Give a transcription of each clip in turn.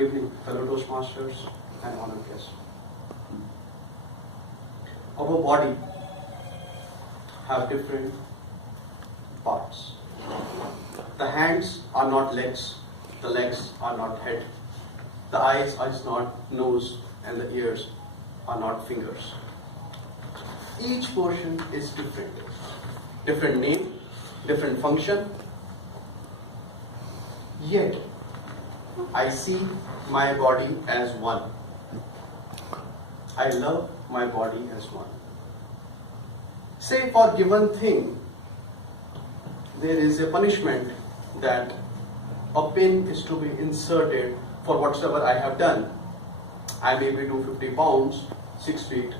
Good evening, fellow Toastmasters and honored guests. Our body have different parts. The hands are not legs, the legs are not head, the eyes are not nose, and the ears are not fingers. Each portion is different. Different name, different function. Yet, I see my body as one. I love my body as one. Say for given thing, there is a punishment that a pin is to be inserted for whatsoever I have done. I may be 250 pounds, 6 feet,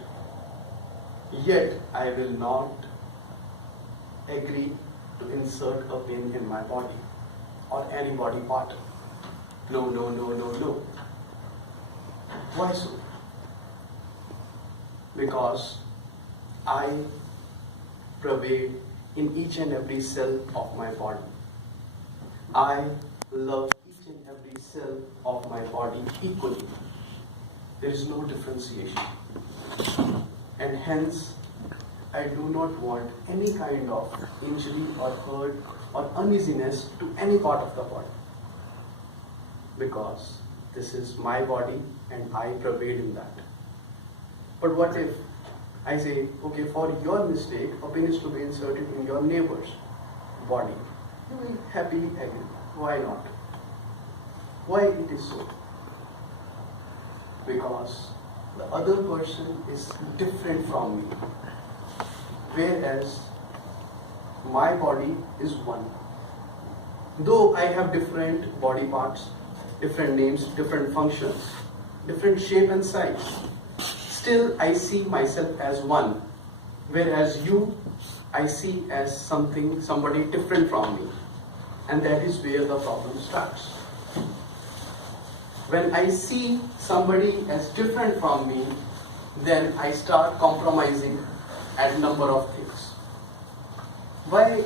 yet I will not agree to insert a pin in my body or any body part. No, no, no, no, no. Why so? Because I pervade in each and every cell of my body. I love each and every cell of my body equally. There is no differentiation. And hence, I do not want any kind of injury or hurt or uneasiness to any part of the body. Because this is my body and I pervade in that. But what if I say, okay, for your mistake, a pin is to be inserted in your neighbor's body? You will happily agree. Why not? Why it is so? Because the other person is different from me. Whereas my body is one. Though I have different body parts, different names, different functions, different shape and size, still I see myself as one. Whereas you, I see as somebody different from me. And that is where the problem starts. When I see somebody as different from me, then I start compromising at a number of things. Why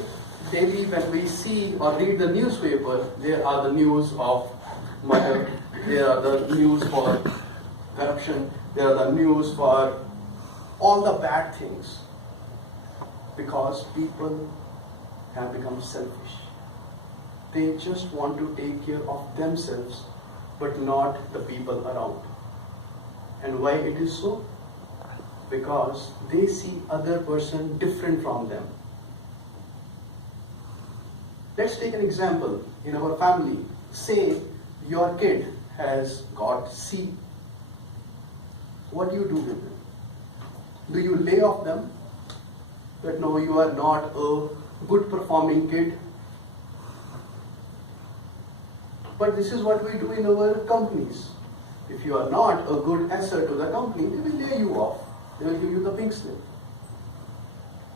daily when we see or read the newspaper, there are the news of murder, there are the news for corruption, there are the news for all the bad things. Because people have become selfish. They just want to take care of themselves, but not the people around. And why it is so? Because they see other person different from them. Let's take an example. In our family, say your kid has got C. What do you do with them? Do you lay off them? That no, you are not a good performing kid. But this is what we do in our companies. If you are not a good asset to the company, they will lay you off. They will give you the pink slip.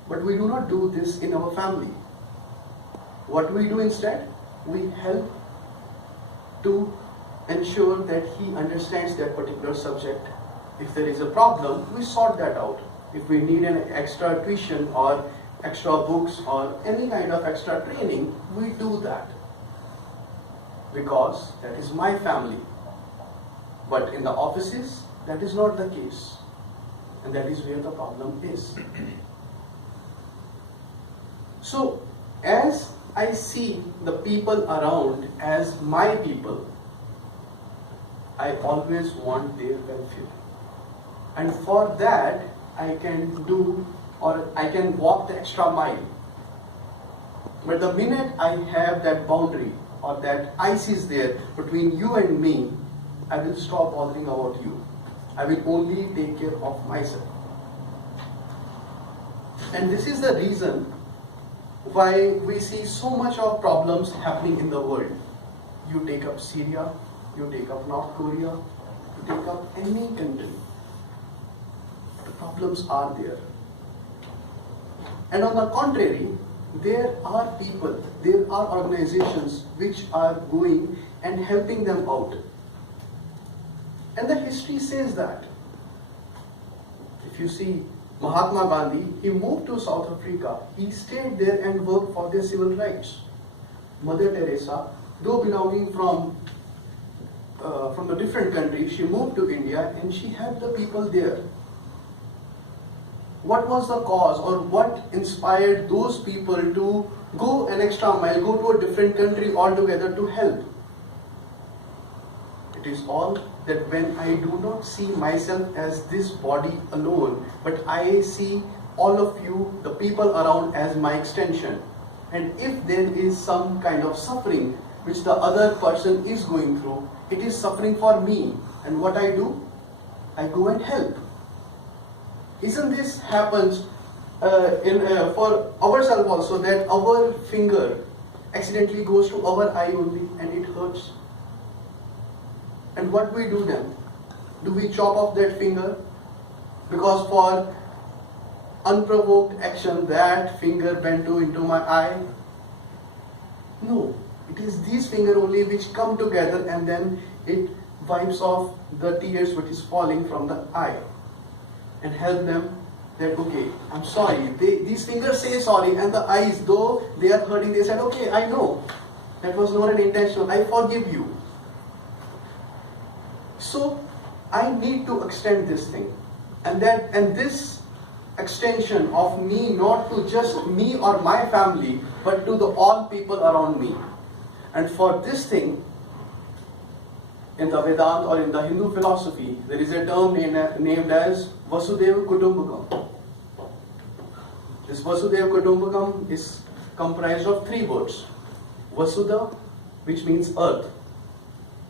But we do not do this in our family. What we do instead? We help to ensure that he understands that particular subject. If there is a problem, we sort that out. If we need an extra tuition or extra books or any kind of extra training, we do that. Because that is my family. But in the offices, that is not the case. And that is where the problem is. So, as I see the people around as my people, I always want their welfare. And for that, I can do or I can walk the extra mile. But the minute I have that boundary or that ice is there between you and me, I will stop bothering about you. I will only take care of myself. And this is the reason why we see so much of problems happening in the world. You take up Syria, you take up North Korea, you take up any country. The problems are there. And on the contrary, there are people, there are organizations which are going and helping them out. And the history says that. If you see Mahatma Gandhi, he moved to South Africa. He stayed there and worked for their civil rights. Mother Teresa, though belonging from from the different country, she moved to India and she helped the people there. What was the cause, or what inspired those people to go an extra mile, go to a different country altogether to help? It is all that when I do not see myself as this body alone, but I see all of you, the people around, as my extension. And if there is some kind of suffering which the other person is going through, it is suffering for me. And what I do? I go and help. Isn't this happens for ourselves also, that our finger accidentally goes to our eye only and it hurts? And what we do then? Do we chop off that finger? Because for unprovoked action that finger went into my eye? No. It is these fingers only which come together and then it wipes off the tears which is falling from the eye. And help them that, okay, I'm sorry. These fingers say sorry, and the eyes, though they are hurting, they said, okay, I know. That was not an intentional. I forgive you. So I need to extend this thing. And this extension of me, not to just me or my family, but to the all people around me. And for this thing, in the Vedanta or in the Hindu philosophy, there is a term named as Vasudeva Kutumbakam. This Vasudeva Kutumbakam is comprised of 3 words. Vasudha, which means earth.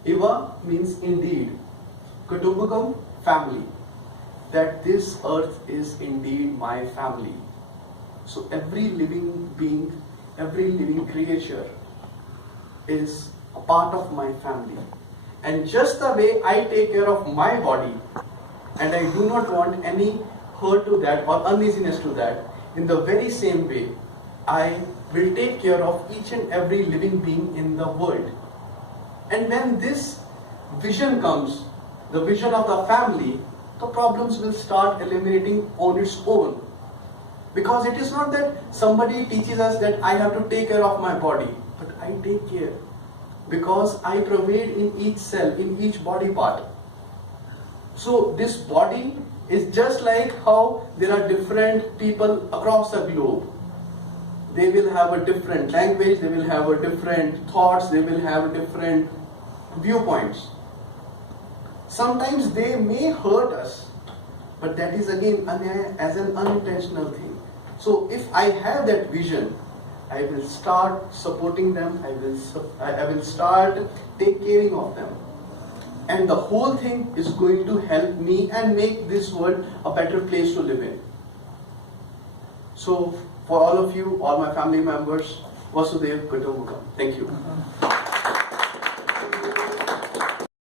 Eva means indeed. Kutumbakam, family. That this earth is indeed my family. So every living being, every living creature is a part of my family. And just the way I take care of my body, and I do not want any hurt to that or uneasiness to that, in the very same way, I will take care of each and every living being in the world. And when this vision comes, the vision of the family, the problems will start eliminating on its own. Because it is not that somebody teaches us that I have to take care of my body, but I take care. Because I pervade in each cell, in each body part. So this body is just like how there are different people across the globe. They will have a different language, they will have a different thoughts, they will have different viewpoints. Sometimes they may hurt us, but that is again as an unintentional thing. So if I have that vision, I will start supporting them, I will start take caring of them. And the whole thing is going to help me and make this world a better place to live in. So for all of you, all my family members, Vasudeva Kutumbakam. Thank you.